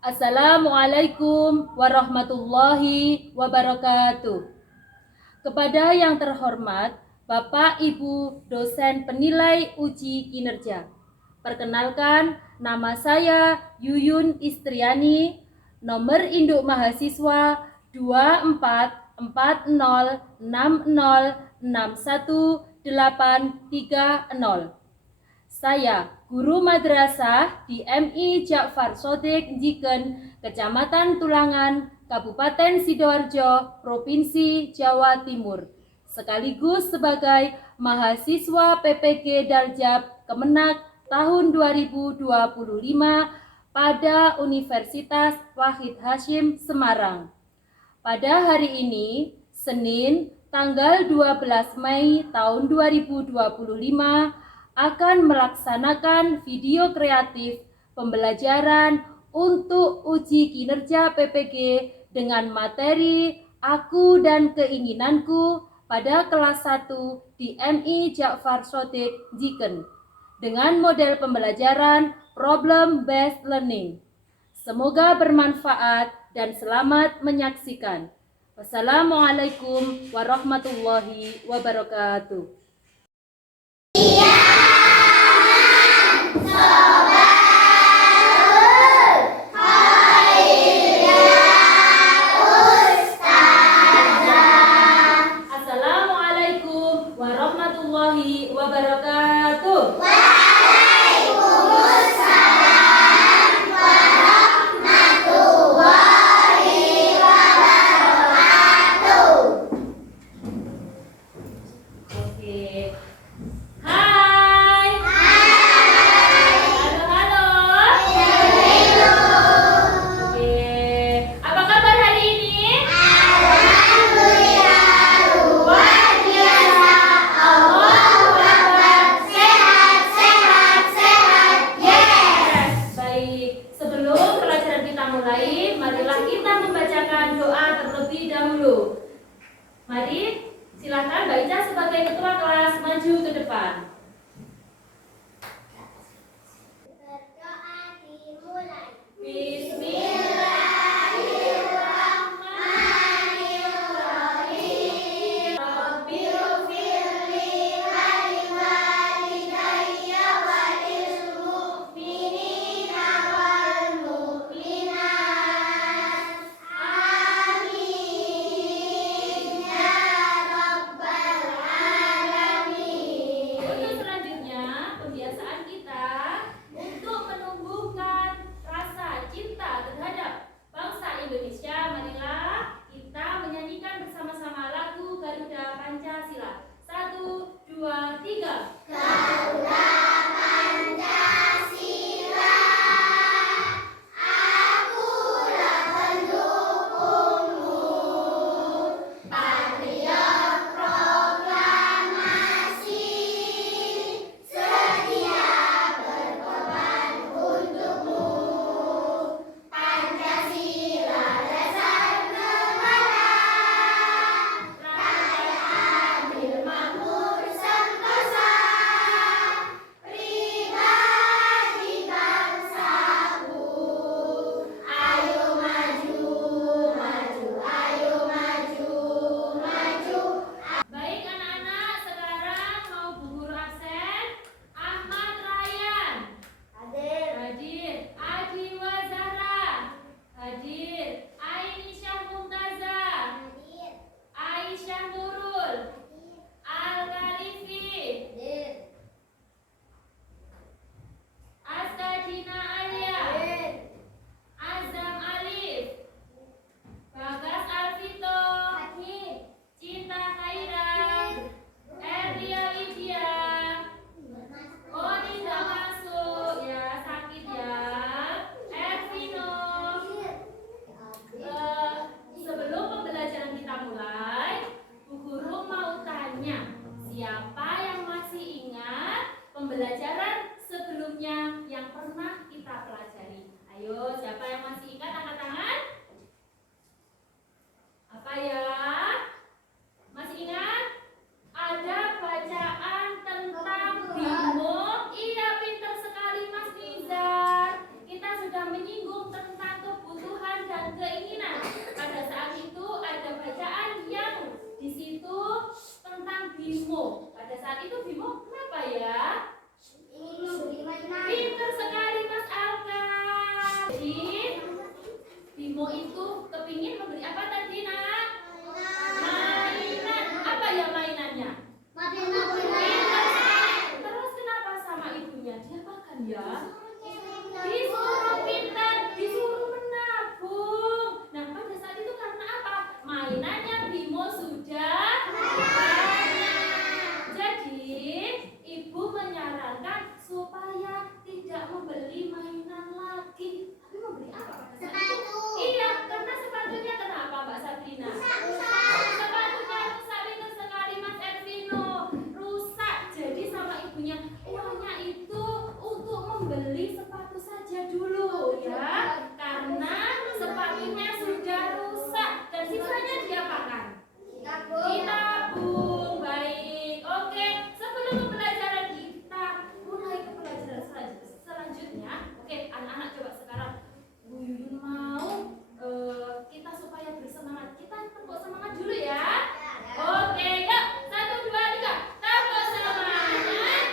Assalamualaikum warahmatullahi wabarakatuh. Kepada yang terhormat Bapak Ibu dosen penilai uji kinerja. Perkenalkan, nama saya Yuyun Istriani, nomor induk mahasiswa 2460606180. Saya guru madrasah di MI Ja'far Shodiq Njiken, Kecamatan Tulangan, Kabupaten Sidoarjo, Provinsi Jawa Timur, sekaligus sebagai mahasiswa PPG Daljab Kemenak tahun 2025 pada Universitas Wahid Hasyim Semarang. Pada hari ini, Senin, tanggal 12 Mei tahun 2025, akan melaksanakan video kreatif pembelajaran untuk uji kinerja PPG dengan materi Aku dan Keinginanku pada kelas 1 di MI Ja'far Shodiq Njiken dengan model pembelajaran Problem Based Learning. Semoga bermanfaat dan selamat menyaksikan. Wassalamualaikum warahmatullahi wabarakatuh. Assalamualaikum warahmatullahi wabarakatuh. Waalaikumsalam warahmatullahi wabarakatuh. Oke. Hai. Halo, halo. Halo. Oke. Apa kabar hari ini? Alhamdulillah luar biasa. Allahu Akbar. Sehat, sehat, sehat. Yes. Baik, sebelum pelajaran kita mulai, marilah kita membacakan doa terlebih dahulu. Mari, silakan Mbak Ica sebagai ketua kelas maju ke depan. Berdoa dimulai. Bismillahirrahmanirrahim. Rabbighfirli waliwalidayya walil mu'minina wal mu'minat. Amin ya rabbal alamin. saat itu Bimo kenapa ya? Ingin membeli mainan. Pintar sekali Mas Alka. Jadi Bimo itu kepingin membeli apa tadi nak? Mainan. Apa ya mainannya? Terus kenapa sama ibunya diapakan ya? Disuruh pintar, disuruh menabung. Nah pada saat itu karena apa? Mainannya Bimo sudah banyak. Jadi ibu menyarankan supaya tidak membeli mainan lagi, tapi membeli apa? Sepatu. Iya, karena sepatunya kenapa Mbak Sabrina? Sepatunya rusak, pintar sekali Mas Ervino. Rusak. Jadi sama ibunya uangnya itu untuk membeli sepatu saja dulu ya, karena sepatunya sudah rusak dan sisanya diapakan? Ditabung. Baik. Oke, sebelum pembelajaran kita mulai ke pelajaran selanjutnya. Oke, anak-anak coba sekarang Bu Yuyun mau kita supaya bersemangat. Kita tepuk semangat dulu ya. Oke, yuk. 1, 2, 3. Tepuk semangat.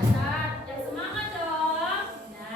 Semangat. Yang semangat dong. Nah,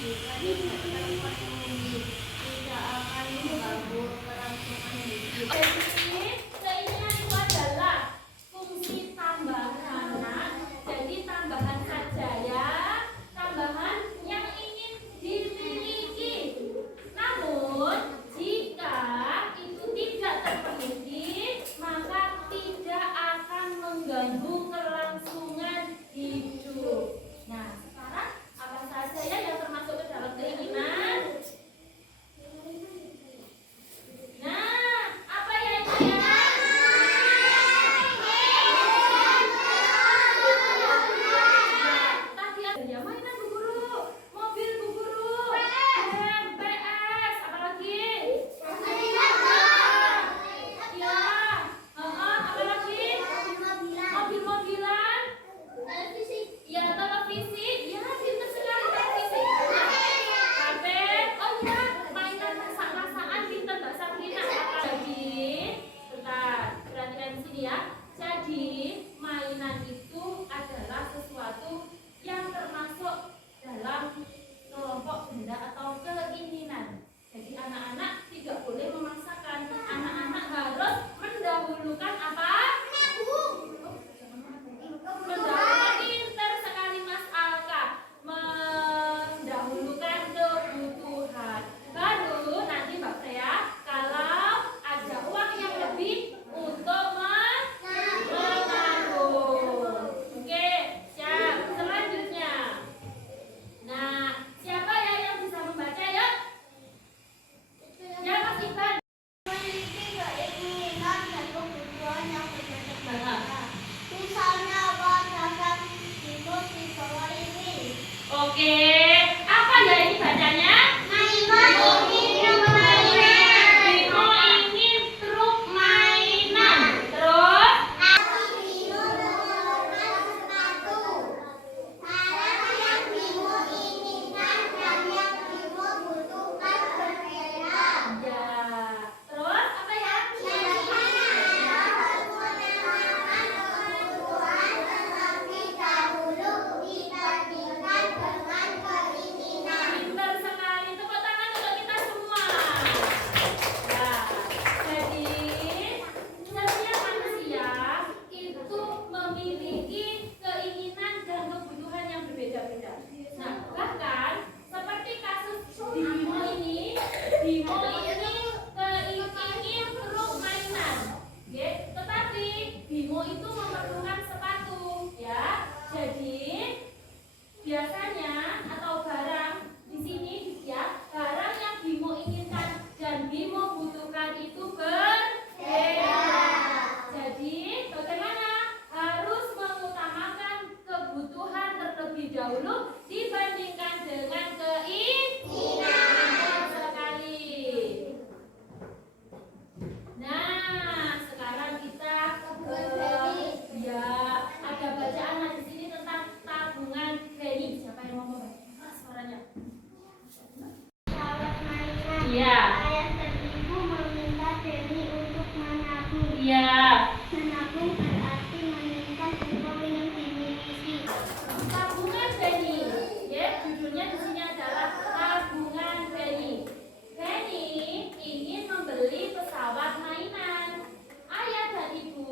tidak akan mengganggu kelangsungan hidup. Jadi keinginan itu adalah fungsi tambahan. Jadi tambahan saja ya, tambahan yang ingin dimiliki. Namun jika itu tidak terpenuhi, maka tidak akan mengganggu kelangsungan hidup. Nah, sekarang apa saja ya yang termasuk ke dalam keinginan? Nah, apa ya itu ya? Tadi ada ya mainan Bu Guru, mobil Bu Guru, PS, apa lagi? Ya, apa lagi? Mobil-mobilan. Ya, televisi. Ya, pintar sekali televisi. HP. Oh iya, mainan masak-masakan pintar Mbak Sabrina. Jadi, bentar, perhatikan di sini ya. Jadi, mainan itu adalah sesuatu yang termasuk dalam kelompok benda atau keinginan. Jadi, anak-anak tidak boleh memaksakan. Anak-anak harus mendahulukan apa? Mendahulukan, pintar sekali Mas Alka, mendahulukan kebutuhan. Baru nanti Mbak Freya, kalau ada uang yang lebih untuk menabung. Oke, siap. Selanjutnya, nah siapa ya yang bisa membaca ya? Ya Mas Iban. Memiliki keinginan dan kebutuhan yang berbeda-beda. Nah, Misalnya berdasarkan hidup di bawah ini. oke, apa ya ini bacanya? Bimo ingin truk mainan. Terus ya. Terus apa ya? Pintar sekali. Tepuk tangan untuk kita semua. Nah, jadi setiap manusia itu memiliki keinginan dan kebutuhan yang berbeda-beda. Nah, bahkan seperti kasus Bimo ini ingin truk mainan. Oke, tetapi Bimo itu memerlukan sepatu, ya. Jadi biasanya atau barang di sini ya, barang yang Bimo inginkan dan Bimo butuhkan itu berbeda. Jadi bagaimana? Harus mengutamakan kebutuhan terlebih dahulu dibandingkan dengan keinginan sekali. Nah, sekarang kita ya ada bacaan di sini tentang tabungan Benny. Siapa yang mau membaca? Suaranya. Iya. Ayah dan ibu meminta Dewi untuk menabung. Iya. Menabung berarti menyimpan uang yang dimiliki. Tabungan Benny. Ya, judulnya di sini adalah tabungan Benny. Benny ingin membeli pesawat mainan. Ayah dan ibu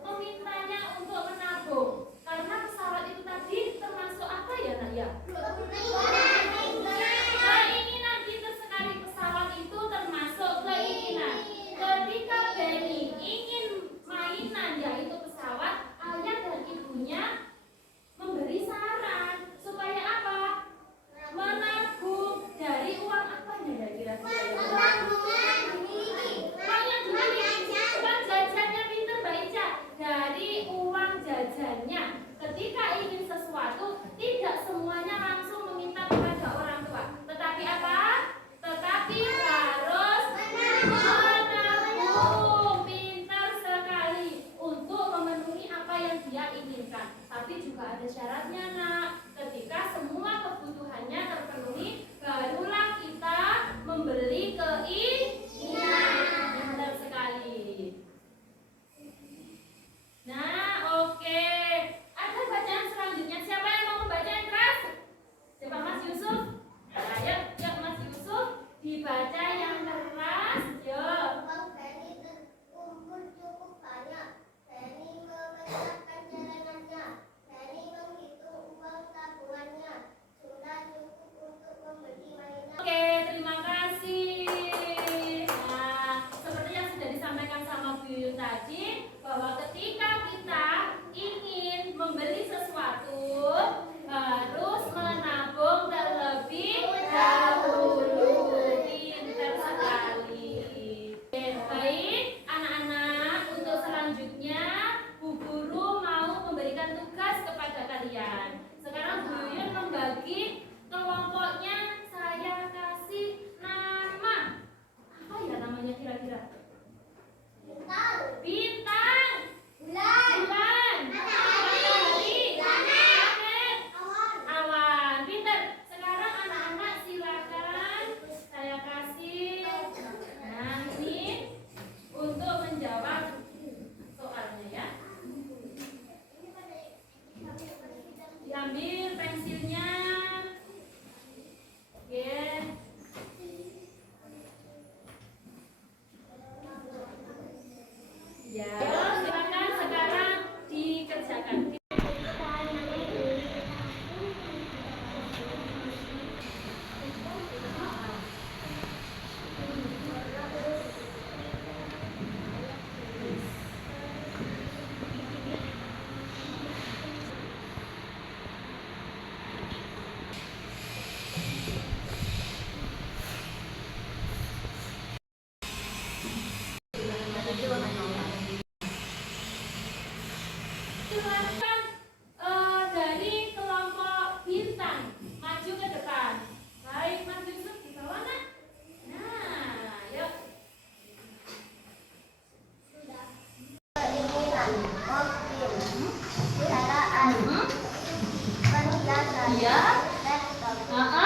memintanya untuk menabung karena pesawat itu tadi termasuk apa ya Nak ya? Keinginan, pintar sekali, pesawat itu termasuk keinginan. Ketika Benny ingin mainan yaitu pesawat, ayah dan ibunya memberi saran supaya apa? Menabung dari uang apanya ya kira-kira? Uang yang dimiliki, uang jajannya, pintar Mbak Ica. Dari uang jajannya. Ketika ingin sesuatu, tidak semuanya langsung meminta kepada orang tua. Tetapi apa? Tetapi harus menabung. Pintar sekali untuk memenuhi apa yang dia inginkan. Tapi juga ada syaratnya Nak. Ketika semua kebutuhannya terpenuhi, barulah kita membeli keinginan. Pintar sekali. Nah, oke. Ada bacaan selanjutnya. Siapa yang mau membaca yang keras? Siapa Mas Yusuf? Iya. laptop.